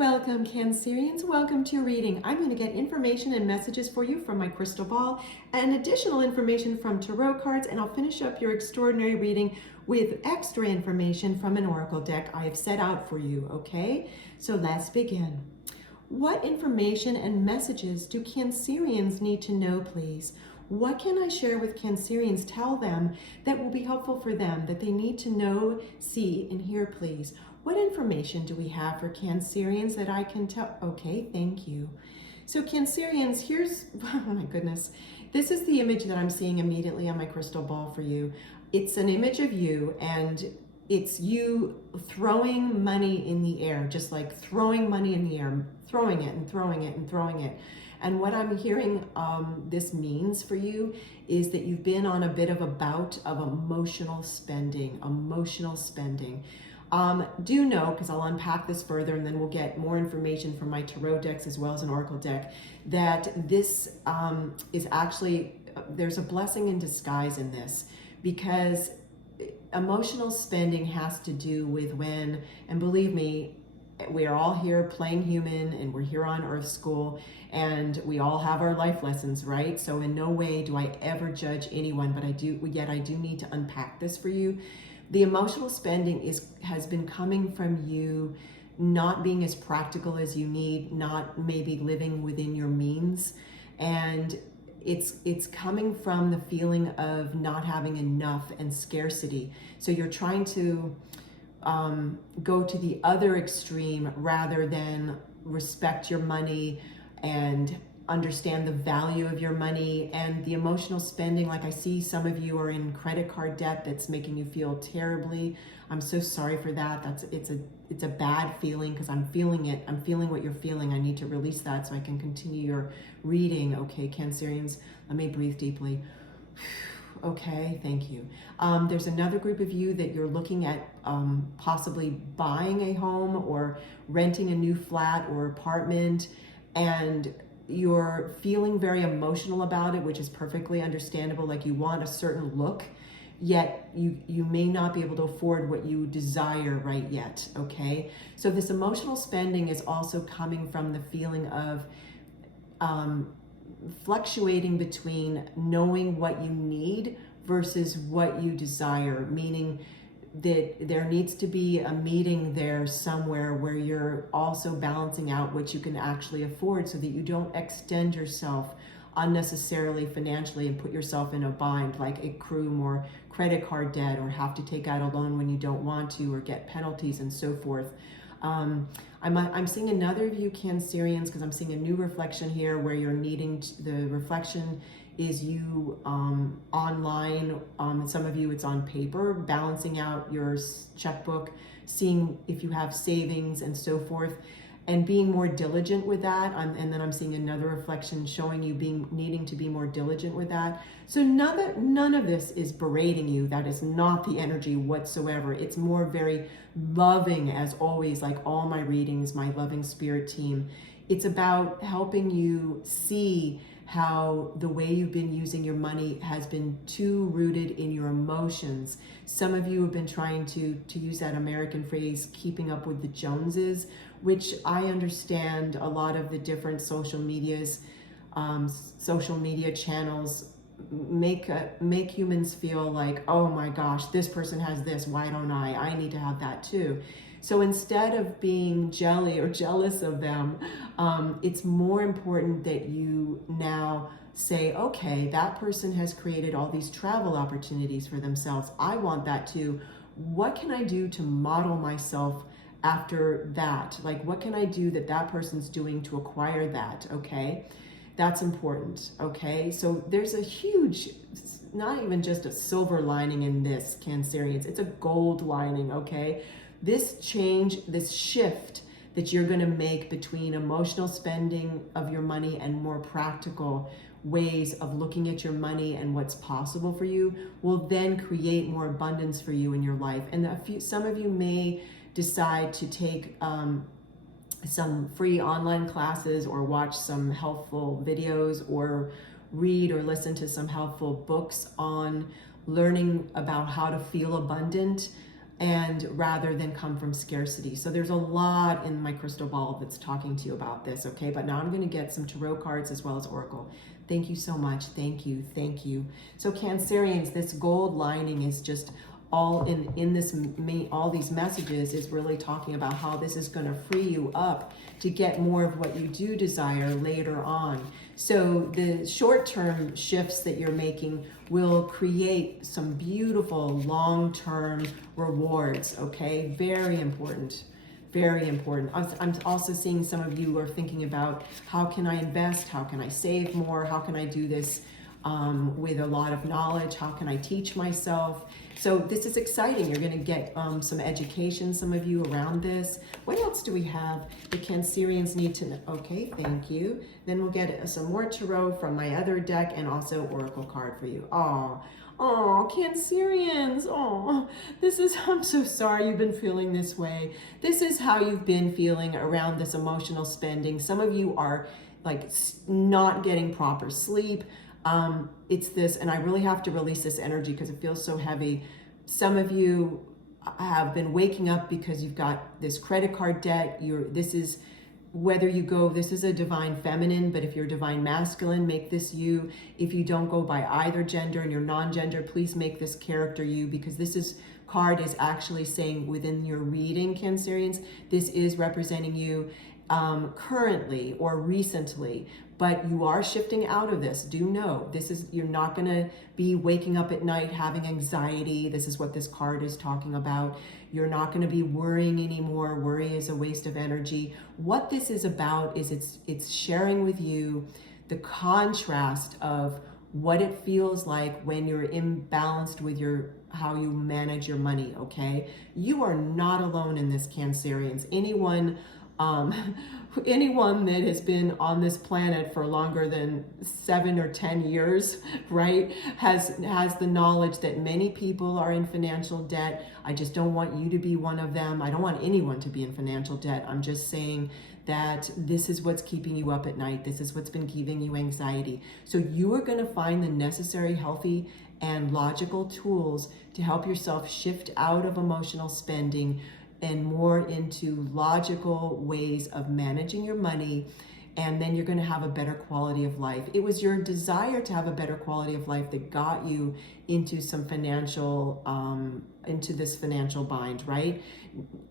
Welcome, Cancerians. Welcome to your reading. I'm going to get information and messages for you from my crystal ball and additional information from tarot cards, and I'll finish up your extraordinary reading with extra information from an oracle deck I have set out for you, okay? So let's begin. What information and messages do Cancerians need to know, please? What can I share with Cancerians? Tell them that will be helpful for them, that they need to know, see, and hear, please. What information do we have for Cancerians that I can tell? Okay, thank you. So Cancerians, here's, oh my goodness. This is the image that I'm seeing immediately on my crystal ball for you. It's an image of you, and it's you throwing money in the air, just like throwing money in the air, throwing it and throwing it and throwing it. And what I'm hearing this means for you is that you've been on a bit of a bout of emotional spending, Do know, because I'll unpack this further and then we'll get more information from my tarot decks as well as an oracle deck, that this is actually, there's a blessing in disguise in this, because emotional spending has to do with when, and believe me, we are all here playing human, and we're here on Earth School, and we all have our life lessons, right? So in no way do I ever judge anyone, but I do need to unpack this for you. The emotional spending has been coming from you not being as practical as you need, not maybe living within your means, and it's coming from the feeling of not having enough and scarcity. So you're trying to go to the other extreme rather than respect your money and understand the value of your money. And the emotional spending, like I see some of you are in credit card debt that's making you feel terribly. I'm so sorry for that. It's a bad feeling, because I'm feeling it. I'm feeling what you're feeling. I need to release that so I can continue your reading. Okay, Cancerians, let me breathe deeply. Okay, thank you. There's another group of you that you're looking at possibly buying a home or renting a new flat or apartment, and you're feeling very emotional about it, which is perfectly understandable. Like you want a certain look, yet you may not be able to afford what you desire right yet, okay? So this emotional spending is also coming from the feeling of fluctuating between knowing what you need versus what you desire, meaning that there needs to be a meeting there somewhere where you're also balancing out what you can actually afford, so that you don't extend yourself unnecessarily financially and put yourself in a bind, like accrue more credit card debt or have to take out a loan when you don't want to, or get penalties and so forth. I'm seeing another of you Cancerians, because I'm seeing a new reflection here where you're needing the reflection is you online. Some of you it's on paper, balancing out your checkbook, seeing if you have savings and so forth, and being more diligent with that. And then I'm seeing another reflection showing you needing to be more diligent with that. So none of this is berating you. That is not the energy whatsoever. It's more very loving, as always, like all my readings, my loving spirit team. It's about helping you see how the way you've been using your money has been too rooted in your emotions. Some of you have been trying to use that American phrase, keeping up with the Joneses, which I understand a lot of the different social media channels make humans feel like, oh my gosh, this person has this, why don't I? I need to have that too. So instead of being jelly or jealous of them, it's more important that you now say, okay, that person has created all these travel opportunities for themselves. I want that too. What can I do to model myself after that? Like, what can I do that person's doing to acquire that? Okay, that's important. Okay, so there's a huge, not even just a silver lining in this, Cancerians, it's a gold lining. Okay, this change, this shift that you're going to make between emotional spending of your money and more practical ways of looking at your money and what's possible for you will then create more abundance for you in your life. And some of you may decide to take some free online classes, or watch some helpful videos, or read or listen to some helpful books on learning about how to feel abundant. and rather than come from scarcity. So there's a lot in my crystal ball that's talking to you about this, okay? But now I'm going to get some tarot cards as well as oracle. Thank you so much. Thank you. Thank you. So Cancerians, this gold lining is just all in this, all these messages is really talking about how this is going to free you up to get more of what you do desire later on. So the short-term shifts that you're making will create some beautiful long-term rewards, okay? Very important. Very important. I'm also seeing some of you are thinking about, how can I invest? How can I save more? How can I do this with a lot of knowledge? How can I teach myself? So this is exciting. You're going to get some education, some of you, around this. What else do we have the Cancerians need to know? Okay, thank you. Then we'll get some more tarot from my other deck and also oracle card for you. Oh, Cancerians, I'm so sorry you've been feeling this way. This is how you've been feeling around this emotional spending. Some of you are like not getting proper sleep. It's this, and I really have to release this energy because it feels so heavy. Some of you have been waking up because you've got this credit card debt. This is a divine feminine, but if you're divine masculine, make this you. If you don't go by either gender and you're non-gender, please make this character you, because card is actually saying within your reading, Cancerians, this is representing you currently or recently, but you are shifting out of this. Do know you're not going to be waking up at night having anxiety. This is what this card is talking about. You're not going to be worrying anymore. Worry is a waste of energy. What this is about is it's sharing with you the contrast of what it feels like when you're imbalanced with how you manage your money, okay? You are not alone in this, Cancerians. Anyone that has been on this planet for longer than 7 or 10 years, right, has the knowledge that many people are in financial debt. I just don't want you to be one of them. I don't want anyone to be in financial debt. I'm just saying that this is what's keeping you up at night. This is what's been giving you anxiety. So you are going to find the necessary, healthy, and logical tools to help yourself shift out of emotional spending and more into logical ways of managing your money, and then you're going to have a better quality of life. It was your desire to have a better quality of life that got you into this financial bind, right?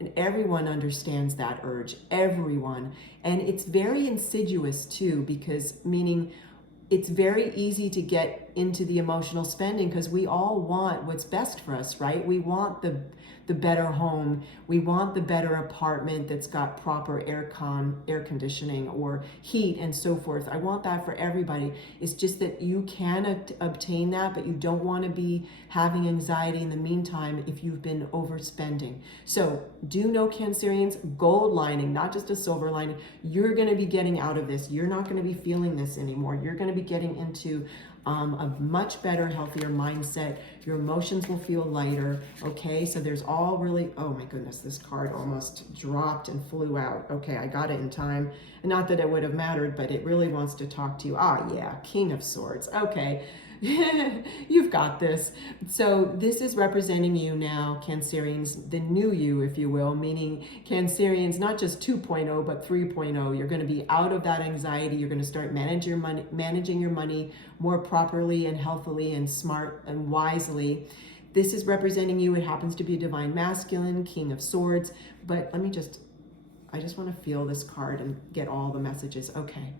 And everyone understands that urge, everyone. And it's very insidious too, because meaning it's very easy to get into the emotional spending because we all want what's best for us, right? We want the better home. We want the better apartment that's got proper air conditioning or heat and so forth. I want that for everybody. It's just that you can obtain that, but you don't want to be having anxiety in the meantime if you've been overspending. So do know, Cancerians, gold lining, not just a silver lining. You're going to be getting out of this. You're not going to be feeling this anymore. You're going to be getting into a much better, healthier mindset. Your emotions will feel lighter, okay? So there's all really, oh my goodness, this card almost dropped and flew out. Okay, I got it in time. And not that it would have mattered, but it really wants to talk to you. Yeah, King of Swords. Okay, you've got this. So this is representing you now, Cancerians, the new you, if you will, meaning Cancerians, not just 2.0, but 3.0. You're going to be out of that anxiety. You're going to start managing your money more properly and healthily and smart and wisely. This is representing you. It happens to be a divine masculine, King of Swords. But I just want to feel this card and get all the messages. Okay.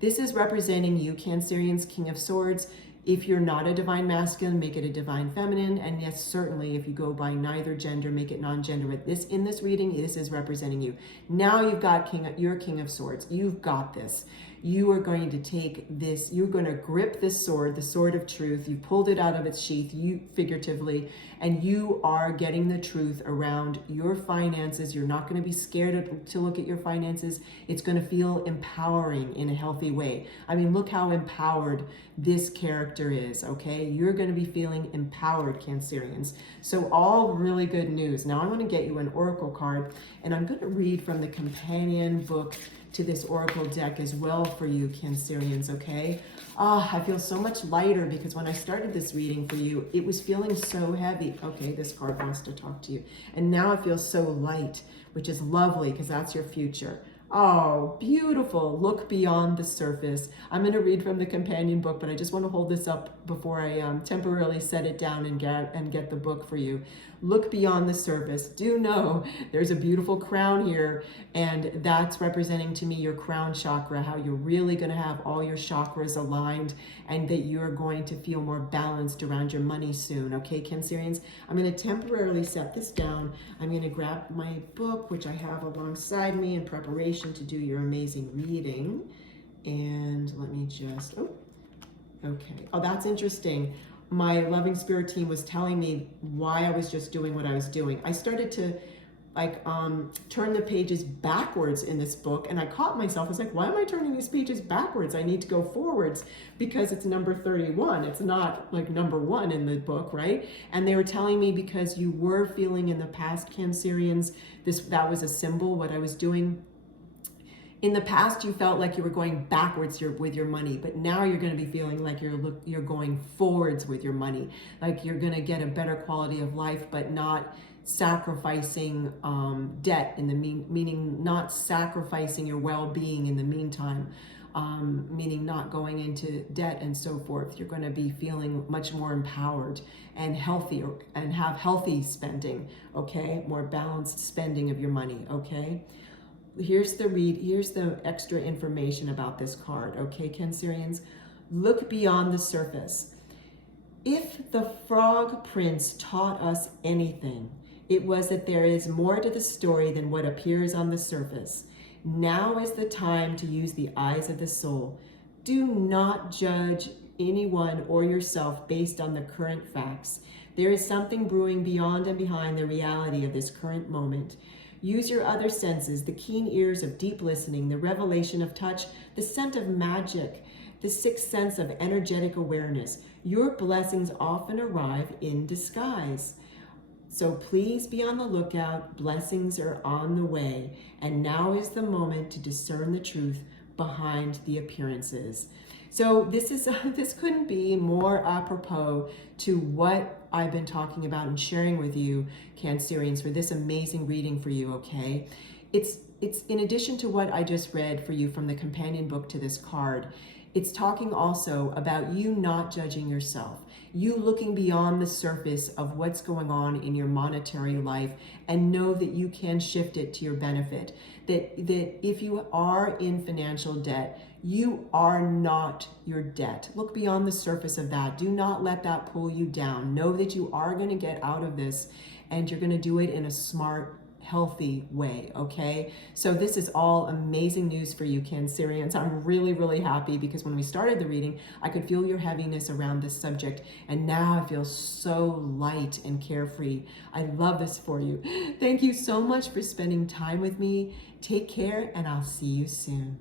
This is representing you, Cancerians, King of Swords. If you're not a divine masculine, make it a divine feminine. And yes, certainly if you go by neither gender, make it non-gender. But in this reading, this is representing you. Now you've got you're King of Swords. You've got this. You are going to take this, you're going to grip this sword, the sword of truth. You pulled it out of its sheath, figuratively, and you are getting the truth around your finances. You're not going to be scared to look at your finances. It's going to feel empowering in a healthy way. I mean, look how empowered this character is, okay? You're going to be feeling empowered, Cancerians. So all really good news. Now I'm going to get you an oracle card, and I'm going to read from the companion book to this oracle deck as well for you, Cancerians, okay? I feel so much lighter because when I started this reading for you, it was feeling so heavy. Okay, this card wants to talk to you. And now it feels so light, which is lovely because that's your future. Oh, beautiful. Look beyond the surface. I'm going to read from the companion book, but I just want to hold this up before I temporarily set it down and get the book for you. Look beyond the surface. Do know there's a beautiful crown here, and that's representing to me your crown chakra, how you're really going to have all your chakras aligned and that you're going to feel more balanced around your money soon. Okay, Cancerians? I'm going to temporarily set this down. I'm going to grab my book, which I have alongside me in preparation to do your amazing reading. And let me just, okay. Oh, that's interesting. My loving spirit team was telling me why I was just doing what I was doing. I started to turn the pages backwards in this book, and I caught myself. I was like, why am I turning these pages backwards? I need to go forwards because it's number 31. It's not like number 1 in the book, right? And they were telling me because you were feeling in the past, Cancerians, that was a symbol, what I was doing. In the past, you felt like you were going backwards with your money, but now you're going to be feeling like you're going forwards with your money, like you're going to get a better quality of life, but not sacrificing debt in the meaning not sacrificing your well-being in the meantime, meaning not going into debt and so forth. You're going to be feeling much more empowered and healthier and have healthy spending, okay? More balanced spending of your money, okay? Here's the extra information about this card, okay, Cancerians? Look beyond the surface. If the Frog Prince taught us anything, it was that there is more to the story than what appears on the surface. Now is the time to use the eyes of the soul. Do not judge anyone or yourself based on the current facts. There is something brewing beyond and behind the reality of this current moment. Use your other senses, the keen ears of deep listening, the revelation of touch, the scent of magic, the sixth sense of energetic awareness. Your blessings often arrive in disguise. So please be on the lookout. Blessings are on the way. And now is the moment to discern the truth behind the appearances. So this couldn't be more apropos to what I've been talking about and sharing with you, Cancerians, for this amazing reading for you, okay? It's in addition to what I just read for you from the companion book to this card, it's talking also about you not judging yourself, you looking beyond the surface of what's going on in your monetary life and know that you can shift it to your benefit. That if you are in financial debt, you are not your debt. Look beyond the surface of that. Do not let that pull you down. Know that you are going to get out of this and you're going to do it in a smart, healthy way, okay? So this is all amazing news for you, Cancerians. I'm really, really happy because when we started the reading, I could feel your heaviness around this subject, and now I feel so light and carefree. I love this for you. Thank you so much for spending time with me. Take care, and I'll see you soon.